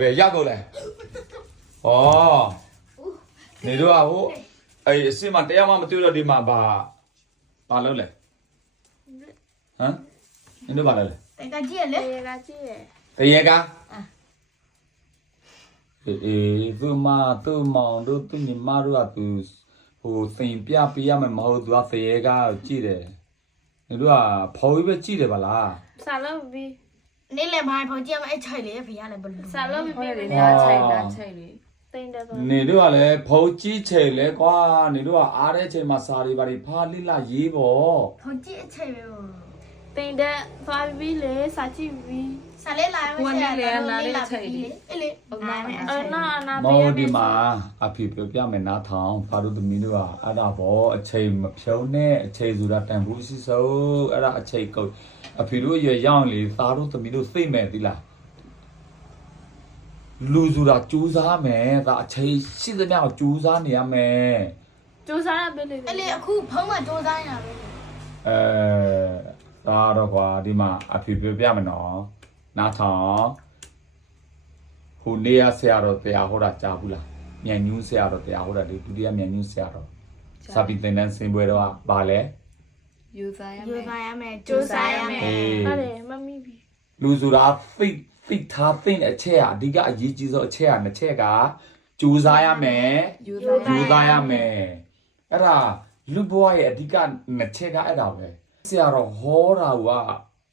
ဘယ်ရောက်ကုန်လဲဩနေတော့ဟိုအဲ့အစ်စ်မတရားမှမတွေ့တော့ဒီမှာဘာလုပ်လဲဟမ်နင်တို့ဘာလုပ်လဲ တကကြီးရလေ တရေကသူမသူမောင်တို့သူညီမတို့ကသူဟိုစင်ပြပေးရမယ်မဟုတ်သူကတရေကကြည့်တယ်နင်တို့ကဖော်ပြီးပဲကြည့်တယ်ဗလား စားလို့ပြီး နေလေဘာဖော်ကြည့်မအဲ့ချိုက်လေဖေရလေဘလို့ စားလို့ပြီး ဟုတ်တယ် ပြီ နေရာချိန်တာချိန်လေ တိန်တယ်ဆို နေတို့ကလည်းဖော်ကြည့်ချိန်လဲကွာနေတို့ကအားတဲ့ချိန်မှာစာတွေဘာတွေဖားလိလာရေးပေါ့ ဖော်ကြည့်အချိုက်ပဲ တိန်တယ်သွားပြီးလေစားကြည့်ပြီး ဆာလေးလာမရှက်အဲ့လေနားမယ် နာ မော်ဒီမှာအဖေပြောပြမယ်နားထောင်ဖာတို့သမီးတို့ကအဲ့ဒါပေါ့အချိန်မဖြုံးနဲ့အချိန်ဆိုတာတန်ဖိုးရှိစို့အဲ့ဒါအချိန်ကုန်အဖေတို့ရွယ်ရောက်လေသားတို့သမီးတို့သိမဲ့သီလားလူဆိုတာကြိုးစားမယ်ဒါအချိန်ရှိသမျှကိုကြိုးစားနေရမယ် ကျိုးစားရပြီလေ အဲ့လေအခုဖုံးမှာစူးစမ်းရပဲ ဒါတော့ကွာဒီမှာအဖေပြောပြမယ်နော်နားထောင်ဟိုနေရဆရာတော်တရားဟောတာကြားဘူးလားမြန်ညူးဆရာတော်တရားဟောတာဒီဒုတိယမြန်ညူးဆရာတော်စာပေသင်တန်းဆင်ပွဲတော့ဗာလဲ ယူစားရ ယူ မယ် စားရမယ်စူးစမ်းရမယ် ဟုတ်တယ်မမီပြီ လူဆိုတာသိထားသိတဲ့အချက်ကအဓိကအရေးကြီးဆုံးအချက်ကနှစ်ချက်ကကြိုးစားရမယ် ယူစား ကြိုးစားရမယ်အဲ့ဒါလူဘဝရဲ့အဓိကနှစ်ချက်ကအဲ့ဒါပဲဆရာတော်ဟောတာက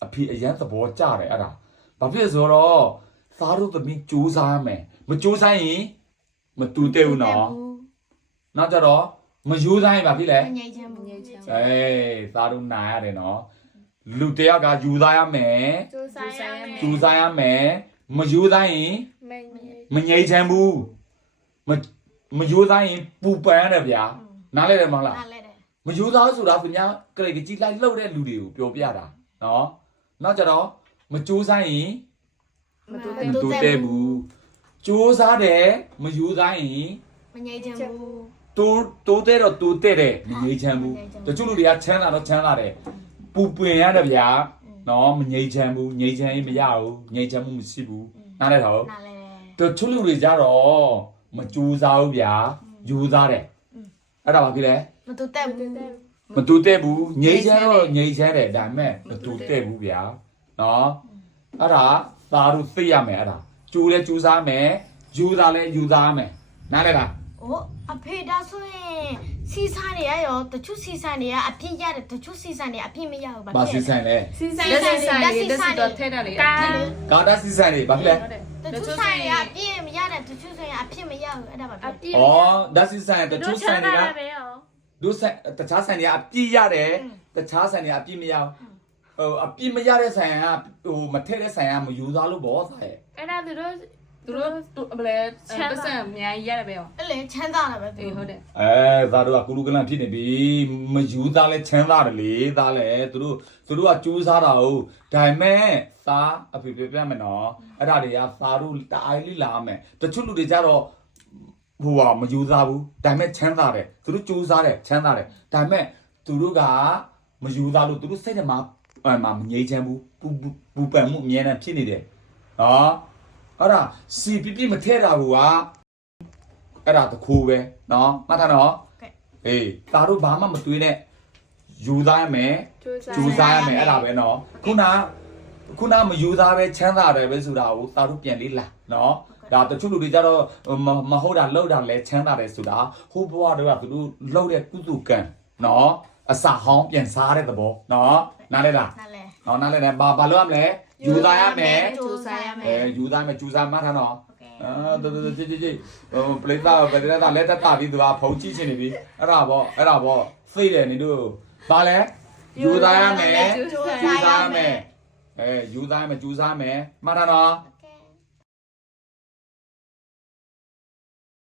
အဖေအရန်သဘောကျတယ်အဲ့ဒါဘာဖြစ်ဆိုတော့သားတို့သမီးကြိုးစားရမယ်မကြိုးစားရင်မတူတဲ့ဘူးနော်နောက်ကြတော့မယူစားရင်ဘာဖြစ်လဲ ငြိမ်ချမ်းဘူး သားတို့နာရတယ်နော်လူတယောက်ကယူသားရမယ် ကျိုးစားရမယ် ကြိုးစားရမယ်မယူသားရင် မင်း မငြိမ်ချမ်းဘူးမယူသားရင်ပူပန်ရတယ်ဗျာနားလဲတယ်မဟုတ်လား နားလဲတယ် မယူသားဆိုတာသူများကလေးကြီးလိုက်လှုပ်တဲ့လူတွေကိုပြောပြတာနော်နောက်ကြတော့မကြိုးစားရင် မတူ မတူတဲ့ဘူးကြိုးစားတယ်မယူသားရင် မငြိမ်ချမ်းဘူး တိုးတဲ့တော့တိုးတဲ့တယ်မငြိမ်ချမ်းဘူးတချို့လူတွေကချမ်းသာတော့ချမ်းသာတယ်ပူပွင်ရတယ်ဗျာနော်မငြိမ်ချမ်းဘူးငြိမ်ချမ်းရင်မရဘူးငြိမ်ချမ်းမှုမရှိဘူးနားလဲတော့ နားလဲတယ် တချို့လူတွေကြတော့မကြိုးစားဘူးဗျာယူသားတယ်အဲ့ဒါဘာဖြစ်လဲ မတူတက်ဘူး မတူတဲ့ဘူးငြိမ်ချမ်းတော့ငြိမ်ချမ်းတယ်ဒါပေမဲ့မတူတဲ့ဘူးဗျာနော်အဲ့ဒါသာတို့သိရမယ်အဲ့ဒါကြိုးလဲကြိုးစားမယ်ယူသားလဲယူသားမယ်နားလဲလား 哦，阿佩他说诶，西餐的哟，得出西餐的呀，阿片呀的，得出西餐的阿片没有吧？ ဘာစီဆိုင်လဲ စီဆိုင် လက်စစ်ဆိုင်လေးလက်စစ်တော့ထဲတာလေ ကာ ကာတာစီဆိုင်လေဘာဖြစ်လဲ 得出餐的阿片没有的，得出餐阿片没有，那吧？ အပြည့် ဩဒါစီဆိုင်တချို့ဆိုင်တွေက ပဲရော တို့ဆိုင်တခြားဆိုင်တွေကအပြည့်ရတယ်တခြားဆိုင်တွေအပြည့်မရဟိုအပြည့်မရတဲ့ဆိုင်ကဟိုမထည့်တဲ့ဆိုင်ကမယူသားလို့ဘောဆိုင် အဲ့ဒါသူတို့ သူတို့ဘယ်လဲပတ်စံအများကြီးရတယ်ပဲရော 那嘞，全到了呗？ အေးဟုတ်တယ် သားတို့ကကုလူကလန်ဖြစ်နေပြီမယူသားလဲချမ်းသာတယ်လေသားလဲသူတို့ကကြိုးစားတာဟုတ်ဒါပေမဲ့သားအဖေပြပြမယ်နော်အဲ့ဒါတွေကသားတို့တအားလေးလာမယ်တချို့လူတွေကြတော့ဟိုမယူသားဘူးဒါပေမဲ့ချမ်းသာတယ်သူတို့ကြိုးစားတယ်ချမ်းသာတယ်ဒါပေမဲ့သူတို့ကမယူသားလို့သူတို့စိတ်ထဲမှာမငြိမ်းချမ်းဘူးပူပန်မှုအမြဲတမ်းဖြစ်နေတယ်နော်အဲ့ဒါစီပြမထဲတာကအဲ့ဒါတခုပဲနော်မှတ်ထားနော်အေးသားတို့ဘာမှမတွေးနဲ့ယူသားရမယ် ကျိုးစား ကြိုးစားရမယ်အဲ့ဒါပဲနော်ခုနမယူသားပဲချမ်းသာတယ်ပဲဆိုတာကိုသားတို့ပြန်လေးလာနော်ဒါတချို့လူတွေကြတော့မဟုတ်တာလောက်တာလဲချမ်းသာတယ်ဆိုတာဟိုဘဝတော့သူတို့လောက်တဲ့ကုသကံနော်အစာဟောင်းပြန်စားတဲ့သဘောနော်နားလဲလား 那嘞， နော်နားလဲနဲ့ဘာလုပ်ရမလဲယူသားရမယ် စူးစမ်းရမယ် ယူသားမယ်ကြိုးစားမှတ်ထားနော် OK တော်ကြည့်ပလက်သားလက်တတာပြီးသူကဖုံးကြည့်ချင်နေပြီအဲ့ဒါပေါ့သိတယ်နေတို့ဘာလဲယူသားရမယ် စူး ကြိုး စမ်းရ စား မ မယ် ယ်ယူသားမယ်ကြိုးစားမယ်မှတ်ထားနော်